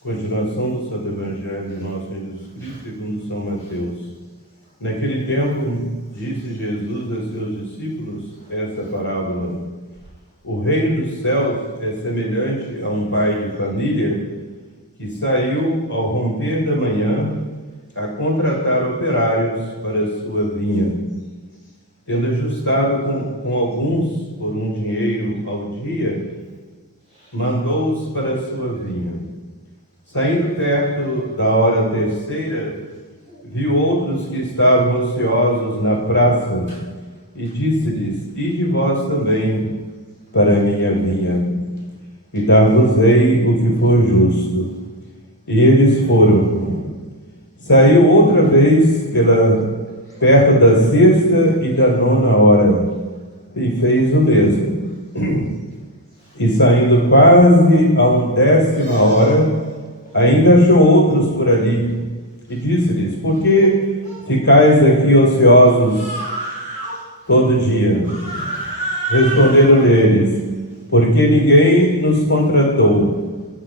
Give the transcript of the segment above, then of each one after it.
Continuação do Santo Evangelho de nosso Senhor Jesus Cristo segundo São Mateus. Naquele tempo, disse Jesus a seus discípulos esta parábola: O reino dos céus é semelhante a um pai de família que saiu ao romper da manhã a contratar operários para a sua vinha. Tendo ajustado com alguns por um dinheiro ao dia, mandou-os para a sua vinha. Saindo perto da hora terceira, viu outros que estavam ociosos na praça e disse-lhes: Ide vós também para a minha vinha, e dar-vos-ei o que for justo. E eles foram. Saiu outra vez perto da sexta e da nona hora, e fez o mesmo. E saindo quase à 10ª hora, ainda achou outros por ali, e disse-lhes: Por que ficais aqui ociosos todo dia? Responderam-lhe eles: Porque ninguém nos contratou.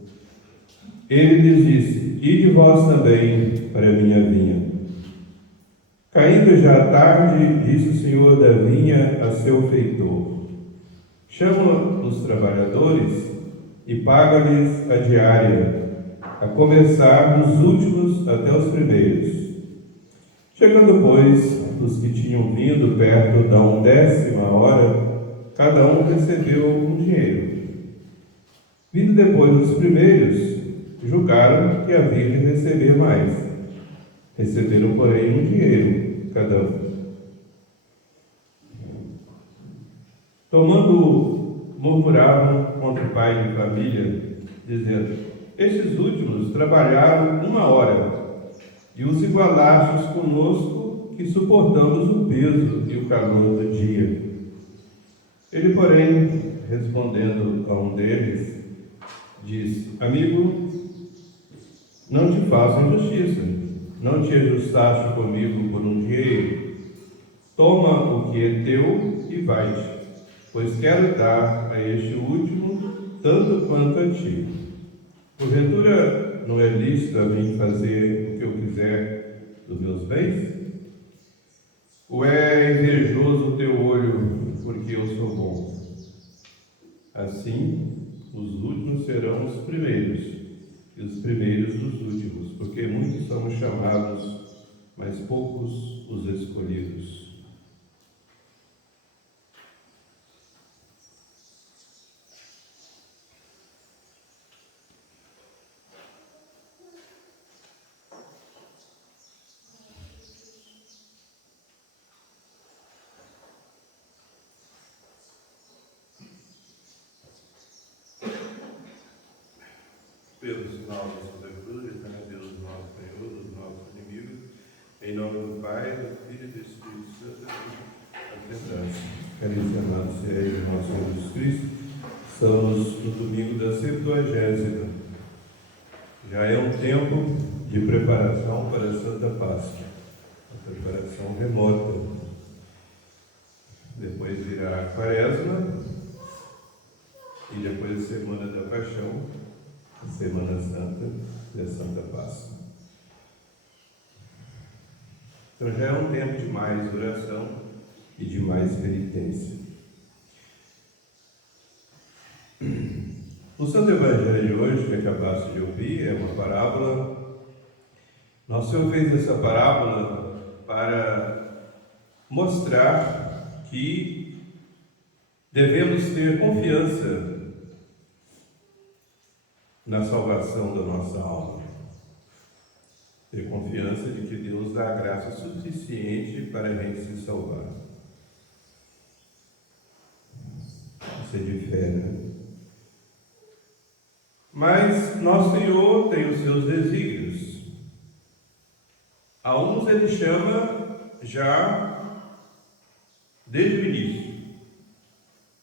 Ele lhes disse: Ide vós também para a minha vinha. Caindo já a tarde, disse o senhor da vinha a seu feitor: Chama os trabalhadores e paga-lhes a diária, a começar dos últimos até os primeiros. Chegando, pois, os que tinham vindo perto da 10ª hora, cada um recebeu um dinheiro. Vindo depois dos primeiros, julgaram que havia de receber mais. Receberam, porém, um dinheiro cada um. Tomando, murmuravam contra o pai de família, dizendo: Estes últimos trabalharam 1 hora, e os igualastes conosco, que suportamos o peso e o calor do dia. Ele, porém, respondendo a um deles, disse: Amigo, não te faço injustiça. Não te ajustaste comigo por um dinheiro? Toma o que é teu e vai-te, pois quero dar a este último tanto quanto a ti. Porventura, não é lícito a mim fazer o que eu quiser dos meus bens? Ou é invejoso o teu olho, porque eu sou bom? Assim, os últimos serão os primeiros, e os primeiros dos últimos, porque muitos são os chamados, mas poucos os escolhidos. Pelo sinal da Santa Cruz, eterna Deus nosso Senhor, dos nossos inimigos, em nome do Pai, do Filho e do Espírito Santo, a lembrança. Caríssimos amados fiéis de nosso Senhor Jesus Cristo, estamos no domingo da 70ª. Já é um tempo de preparação para a Santa Páscoa, a preparação remota. Depois virá a Quaresma e depois a Semana da Paixão, a Semana Santa e a Santa Páscoa. Então já é um tempo de mais oração e de mais penitência. O Santo Evangelho de hoje, que acabaste de ouvir, é uma parábola. Nosso Senhor fez essa parábola para mostrar que devemos ter confiança na salvação da nossa alma. Ter confiança de que Deus dá a graça suficiente para a gente se salvar. Isso é de fé, né? Mas nosso Senhor tem os seus desígnios. A uns Ele chama já desde o início,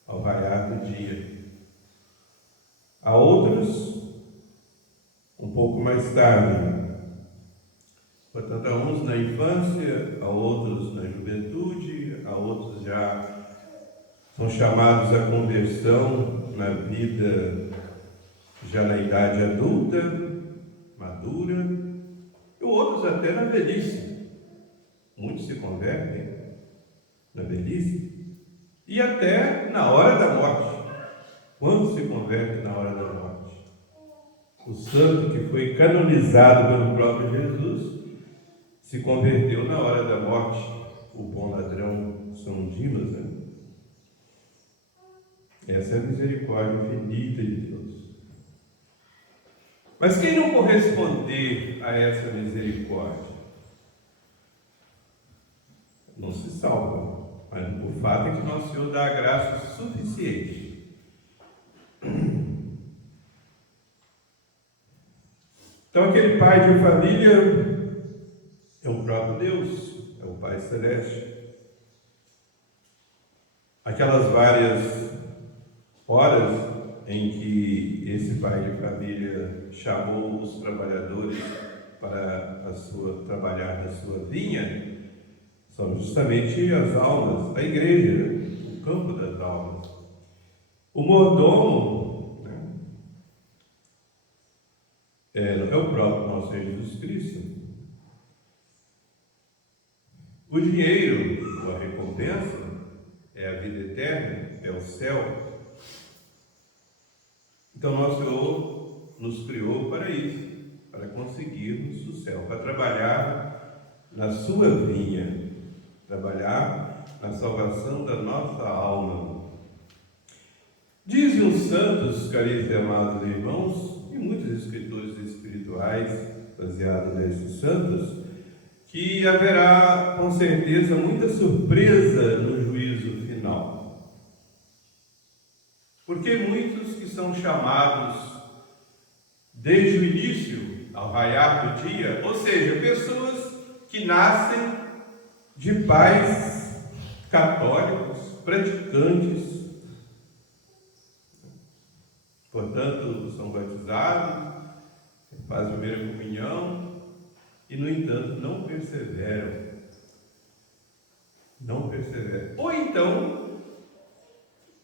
ao raiar do dia. A outros, um pouco mais tarde. Portanto, a uns na infância, a outros na juventude, a outros já são chamados à conversão na vida já na idade adulta, madura, e outros até na velhice. Muitos se convertem na velhice e até na hora da morte. Quando se converte na hora da morte? O santo que foi canonizado pelo próprio Jesus se converteu na hora da morte. O bom ladrão São Dimas, né? Essa é a misericórdia infinita de Deus. Mas quem não corresponder a essa misericórdia não se salva. Mas o fato é que nosso Senhor dá a graça suficiente. Então aquele pai de família é o próprio Deus, é o Pai Celeste. Aquelas várias horas em que esse pai de família chamou os trabalhadores para trabalhar na sua vinha, são justamente as almas da igreja, o campo das almas. O mordomo, né, é o próprio nosso Senhor Jesus Cristo. O dinheiro, ou a recompensa, é a vida eterna, é o céu. Então, nosso Senhor nos criou para isso, para conseguirmos o céu, para trabalhar na sua vinha, trabalhar na salvação da nossa alma. Dizem os santos, caríssimos e amados irmãos, e muitos escritores espirituais, baseados nesses santos, que haverá, com certeza, muita surpresa no juízo final. Porque muitos que são chamados desde o início, ao raiar do dia, ou seja, pessoas que nascem de pais católicos, praticantes, portanto, são batizados, fazem a primeira comunhão e, no entanto, não perseveram. Não perseveram. Ou então,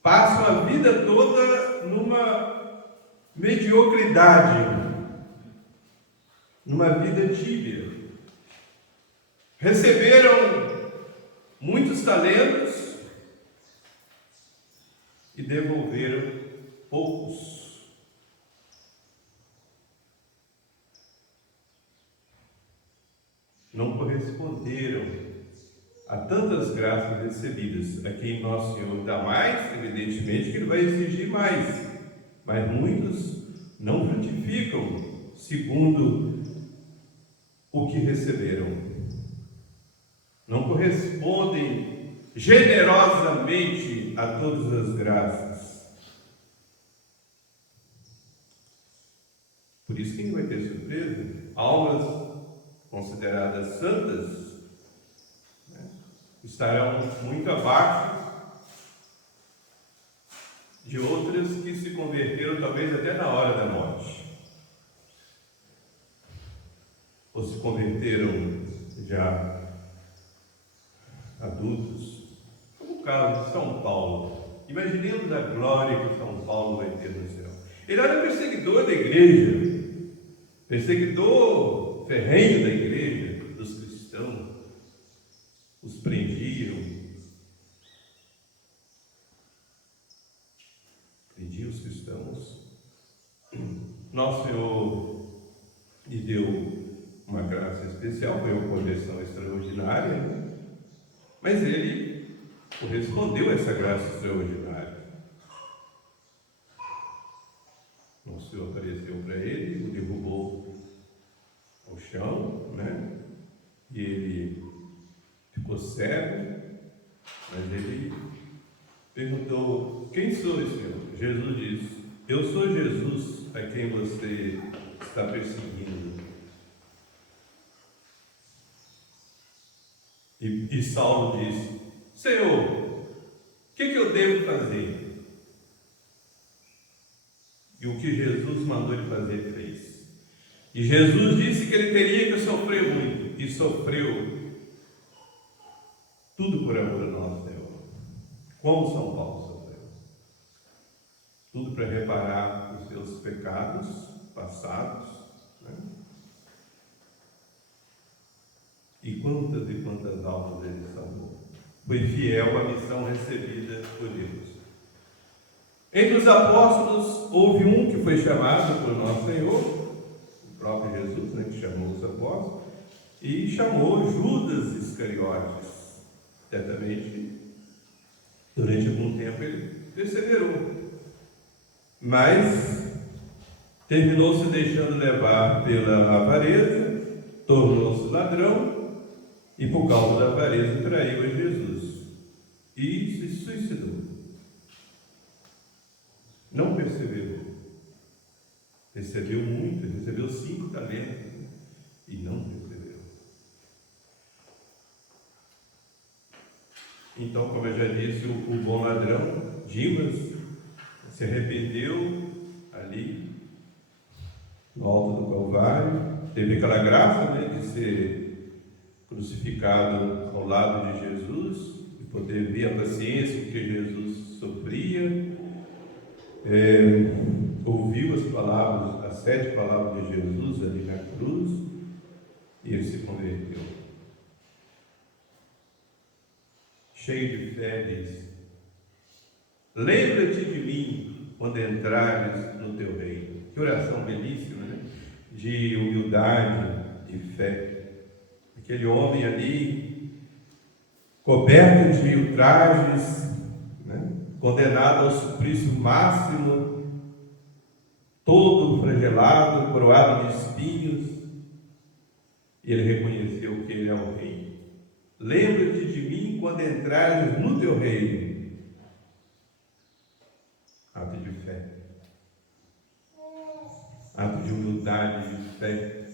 passam a vida toda numa mediocridade, numa vida tíbia. Receberam muitos talentos e devolveram poucos. Não corresponderam a tantas graças recebidas. A quem nosso Senhor dá mais, evidentemente que Ele vai exigir mais, mas muitos não frutificam segundo o que receberam, não correspondem generosamente a todas as graças. Por isso que vai ter surpresa. Almas consideradas santas estarão muito abaixo de outras que se converteram talvez até na hora da morte, ou se converteram já adultos, como o caso de São Paulo. Imaginemos a glória que São Paulo vai ter no céu. Ele era perseguidor da igreja, perseguidor ferrenho da igreja, dos cristãos. Os prendiam os cristãos. Nosso Senhor lhe deu uma graça especial, foi uma conversão extraordinária, né? Mas ele correspondeu a essa graça extraordinária. Nosso Senhor apareceu para ele, o derrubou ao chão, né? E ele ficou cego, mas ele perguntou: quem sou, Senhor? Jesus disse: eu sou Jesus a quem você está perseguindo. E Saulo disse: Senhor, o que eu devo fazer? E o que Jesus mandou ele fazer, ele fez. E Jesus disse que ele teria que sofrer muito, e sofreu tudo por amor ao nosso Senhor. Como São Paulo sofreu. Tudo tudo para reparar os seus pecados passados, né? E quantas almas ele salvou. Foi fiel à missão recebida por Deus. Entre os apóstolos, houve um que foi chamado por nosso Senhor, o próprio Jesus, né, que chamou os apóstolos, e chamou Judas Iscariotes. Certamente, durante algum tempo ele perseverou, mas terminou se deixando levar pela avareza, tornou-se ladrão e, por causa da avareza, traiu a Jesus e se suicidou. Não perseverou. Recebeu muito, recebeu 5 talentos e não perseverou. Então, como eu já disse, o bom ladrão, Dimas, se arrependeu ali no alto do Calvário, teve aquela graça, né, de ser crucificado ao lado de Jesus, de poder ver a paciência com que Jesus sofria, ouviu as palavras, as 7 palavras de Jesus ali na cruz, e ele se converteu. Cheio de fé, diz: lembra-te de mim quando entrares no teu reino. Que oração belíssima, né? De humildade, de fé. Aquele homem ali, coberto de ultrajes, né? Condenado ao suplício máximo, todo flagelado, coroado de espinhos, e ele reconheceu que ele é o rei. Lembra-te de mim quando entrares no teu reino. Ato de fé, ato de humildade, de fé.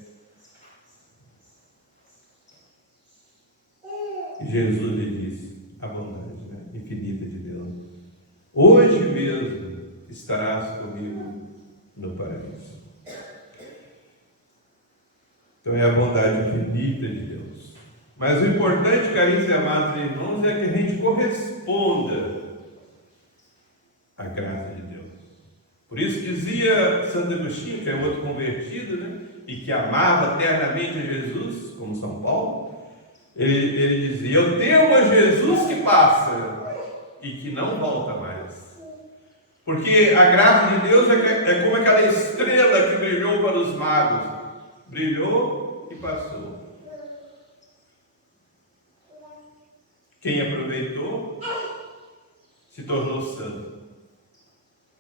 E Jesus lhe disse a bondade, né, infinita de Deus: hoje mesmo estarás comigo no paraíso. Então é a bondade infinita de Deus. Mas o importante, caríssimos e amados irmãos, é que a gente corresponda à graça de Deus. Por isso dizia Santo Agostinho, que é outro convertido, né, e que amava eternamente a Jesus, como São Paulo, ele dizia: eu temo a Jesus que passa e que não volta mais. Porque a graça de Deus é como aquela estrela que brilhou para os magos. Brilhou e passou. Quem aproveitou se tornou santo.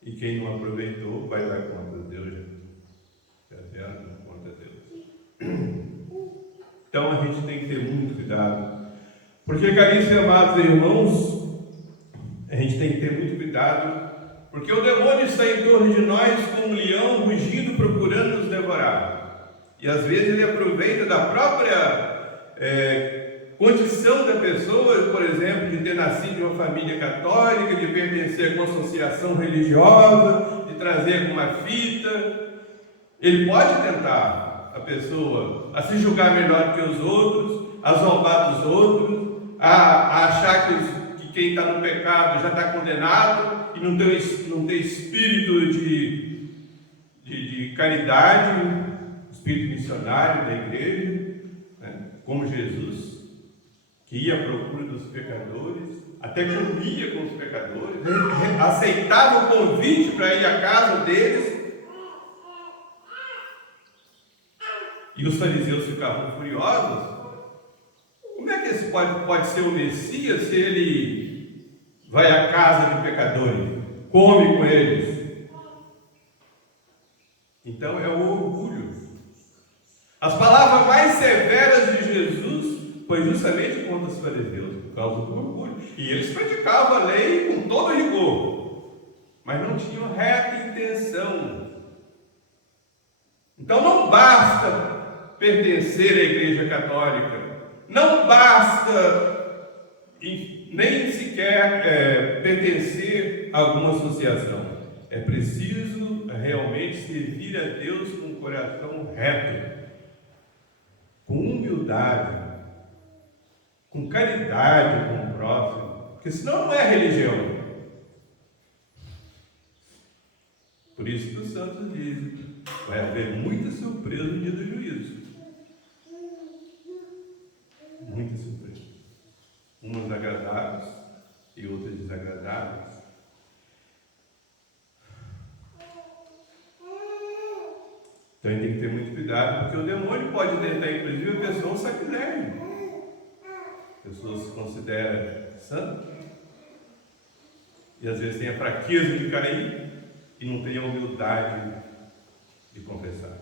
E quem não aproveitou vai dar conta de Deus. Já deram conta de Deus. Então a gente tem que ter muito cuidado. Porque, caríssimos e amados irmãos, a gente tem que ter muito cuidado. Porque o demônio está em torno de nós como um leão rugindo, procurando nos devorar. E às vezes ele aproveita da própria condição da pessoa, por exemplo, de ter nascido em uma família católica, de pertencer a uma associação religiosa, de trazer alguma fita. Ele pode tentar a pessoa a se julgar melhor que os outros, a zombar dos outros, a achar que quem está no pecado já está condenado e não tem espírito de caridade, espírito missionário da igreja, né? Como Jesus, que ia à procura dos pecadores, até comia com os pecadores, aceitava o convite para ir à casa deles, e os fariseus ficavam furiosos. Como é que esse pode ser o Messias se ele vai à casa de pecadores, come com eles? Então é o orgulho. As palavras mais severas de Jesus foi justamente contra os fariseus, por causa do orgulho. E eles praticavam a lei com todo rigor, mas não tinham reta intenção. Então não basta pertencer à Igreja Católica, não basta nem sequer pertencer a alguma associação. É preciso realmente servir a Deus com o coração reto, com humildade, com caridade com o próximo, porque senão não é religião. Por isso que os santos dizem, vai haver muita surpresa no dia do juízo. Muita surpresa. Umas agradáveis e outras desagradáveis. Então a gente tem que ter muito cuidado, porque o demônio pode tentar, inclusive, a pessoa um sacrilégio. A pessoa se considera santa e às vezes tem a fraqueza de cair e não tem a humildade de confessar.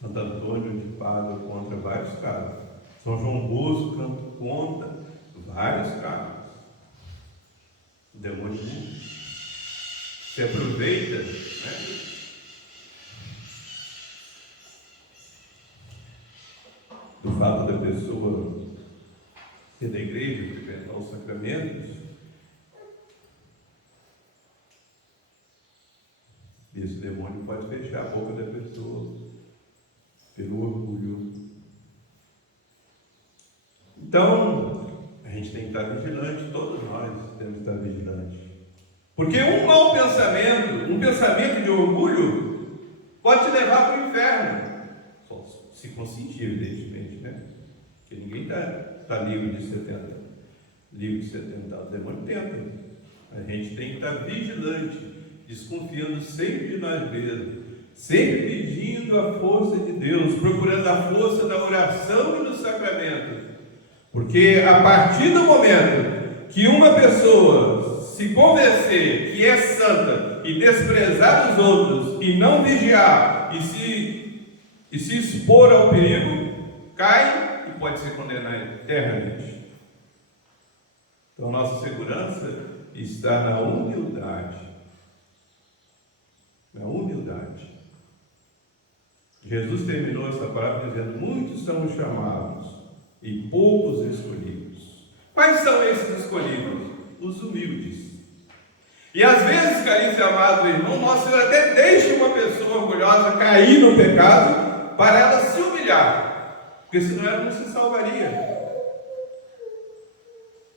Santo Antônio de Pádua contra vários casos. São João Bosco contra vários casos. O demônio se aproveita, né, do fato da pessoa ser da igreja, frequentar os sacramentos. E esse demônio pode fechar a boca da pessoa pelo orgulho. Então, a gente tem que estar vigilante, todos nós temos que estar vigilantes. Porque um mau pensamento, um pensamento de orgulho, pode te levar para o inferno. Só se consentir, evidentemente, né? Porque ninguém está livre de 70. Livre de 70. O demônio tenta. A gente tem que estar vigilante, desconfiando sempre de nós mesmos, sempre pedindo a força de Deus, procurando a força da oração e do sacramento. Porque a partir do momento que uma pessoa se convencer que é santa e desprezar os outros e não vigiar e se expor ao perigo, cai e pode ser condenado eternamente. Então nossa segurança está na humildade. Na humildade. Jesus terminou essa palavra dizendo: muitos são os chamados e poucos escolhidos. Quais são esses escolhidos? Os humildes. E às vezes, caríssimo e amado irmão, nosso Senhor até deixa uma pessoa orgulhosa cair no pecado para ela se humilhar, porque senão ela não se salvaria.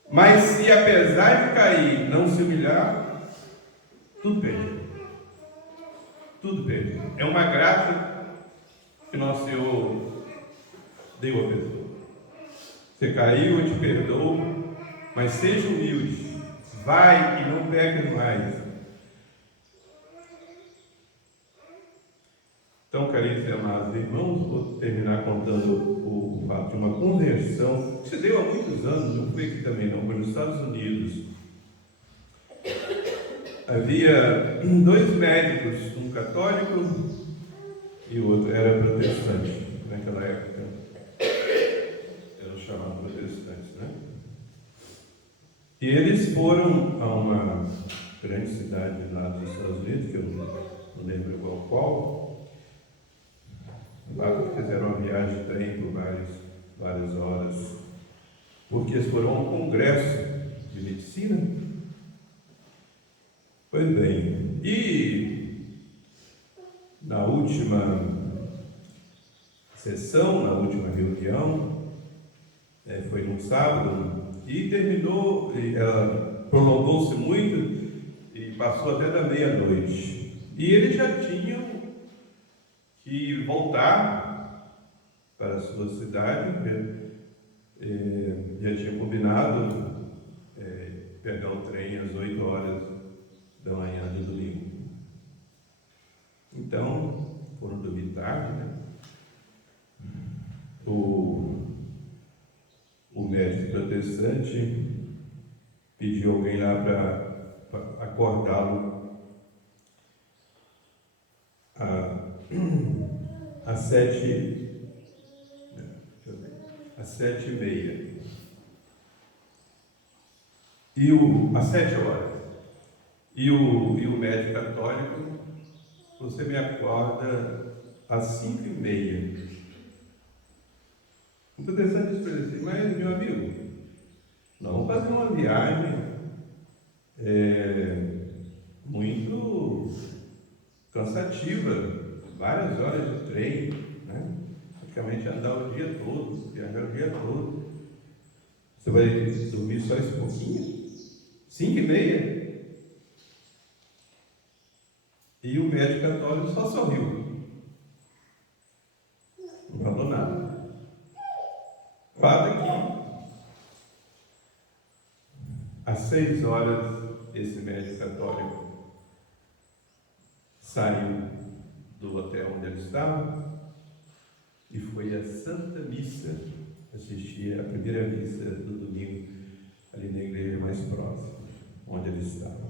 Mas se apesar de cair, não se humilhar, tudo perdido. Tudo perdido. É uma graça que nosso Senhor deu a pessoa. Você caiu, eu te perdoo, mas seja humilde. Vai e não peque mais. Então, caríssimos e amados irmãos, vou terminar contando o fato de uma conversão que se deu há muitos anos, não foi aqui também não, foi nos Estados Unidos. Havia dois médicos, um católico e o outro era protestante. Naquela época eram chamados protestantes, né? E eles foram a uma grande cidade lá dos Estados Unidos, que eu não lembro qual. Lá fizeram uma viagem de trem por várias horas, porque eles foram a um congresso de medicina. Pois bem, e na última sessão, na última reunião, foi num sábado, e terminou, ela prolongou-se muito, e passou até da meia-noite. E eles já tinham que voltar para a sua cidade, já tinha combinado pegar o trem às 8 horas da manhã de domingo. Então, foram dormir tarde, né? O médico protestante pediu alguém lá para acordá-lo às 7h30. Às 7 horas. E o médico católico: você me acorda às 5h30. O protestante disse para ele assim: mas, meu amigo, nós vamos fazer uma viagem muito cansativa, várias horas de trem, né? Praticamente andar o dia todo, viajar o dia todo. Você vai dormir só esse pouquinho? 5h30? E o médico católico só sorriu. Não falou nada. Fato é que, às 6 horas, esse médico católico saiu do hotel onde ele estava e foi à Santa Missa assistir a primeira missa do domingo ali na igreja mais próxima, onde ele estava.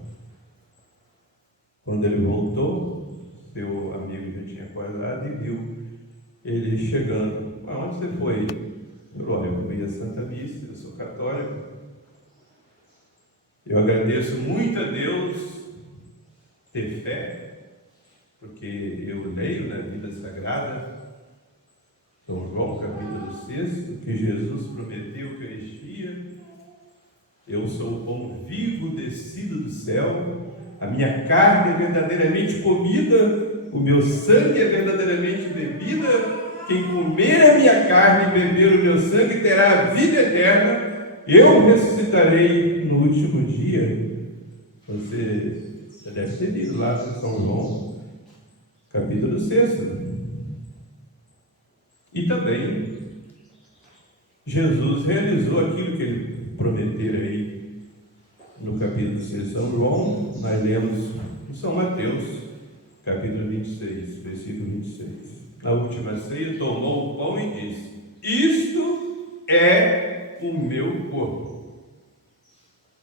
Quando ele voltou, seu amigo já tinha acordado e viu ele chegando. Aonde você foi? Eu falei, eu fui à Santa Missa, eu sou católico. Eu agradeço muito a Deus ter fé, porque eu leio na Vida Sagrada, São João, capítulo 6, que Jesus prometeu Eucaristia. Eu sou o pão vivo descido do céu, a minha carne é verdadeiramente comida, o meu sangue é verdadeiramente bebida. Quem comer a minha carne e beber o meu sangue terá a vida eterna. Eu ressuscitarei no último dia. Você já deve ter lido lá em São João, capítulo 6. E também Jesus realizou aquilo que ele prometeu aí no capítulo 6 de São João. Nós lemos em São Mateus, capítulo 26, versículo 26. Na última ceia, tomou o pão e disse: isto é o meu corpo.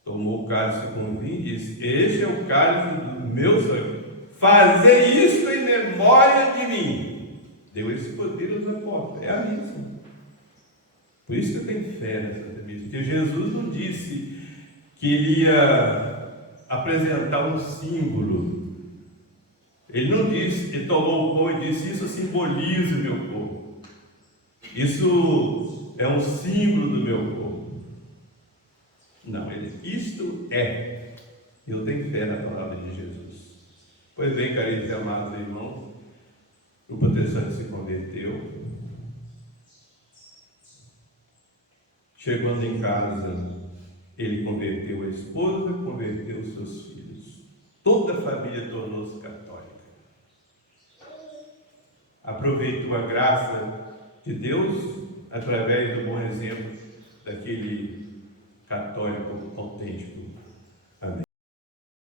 Tomou o cálice com vinho e disse: este é o cálice do meu sangue. Fazei isto em memória de mim. Deu esse poder aos apóstolos. É a missa. Por isso que eu tenho fé nessa missa. Porque Jesus não disse que ele ia apresentar um símbolo. Ele não disse, ele tomou o pão e disse: isso simboliza o meu corpo. Isso é um símbolo do meu corpo. Não, ele disse: isto é. Eu tenho fé na palavra de Jesus. Pois bem, caríssimos e amados irmãos, o protestante se converteu. Chegando em casa, ele converteu a esposa, converteu os seus filhos. Toda a família tornou-se católica. Aproveitou a graça de Deus através do bom exemplo daquele católico autêntico,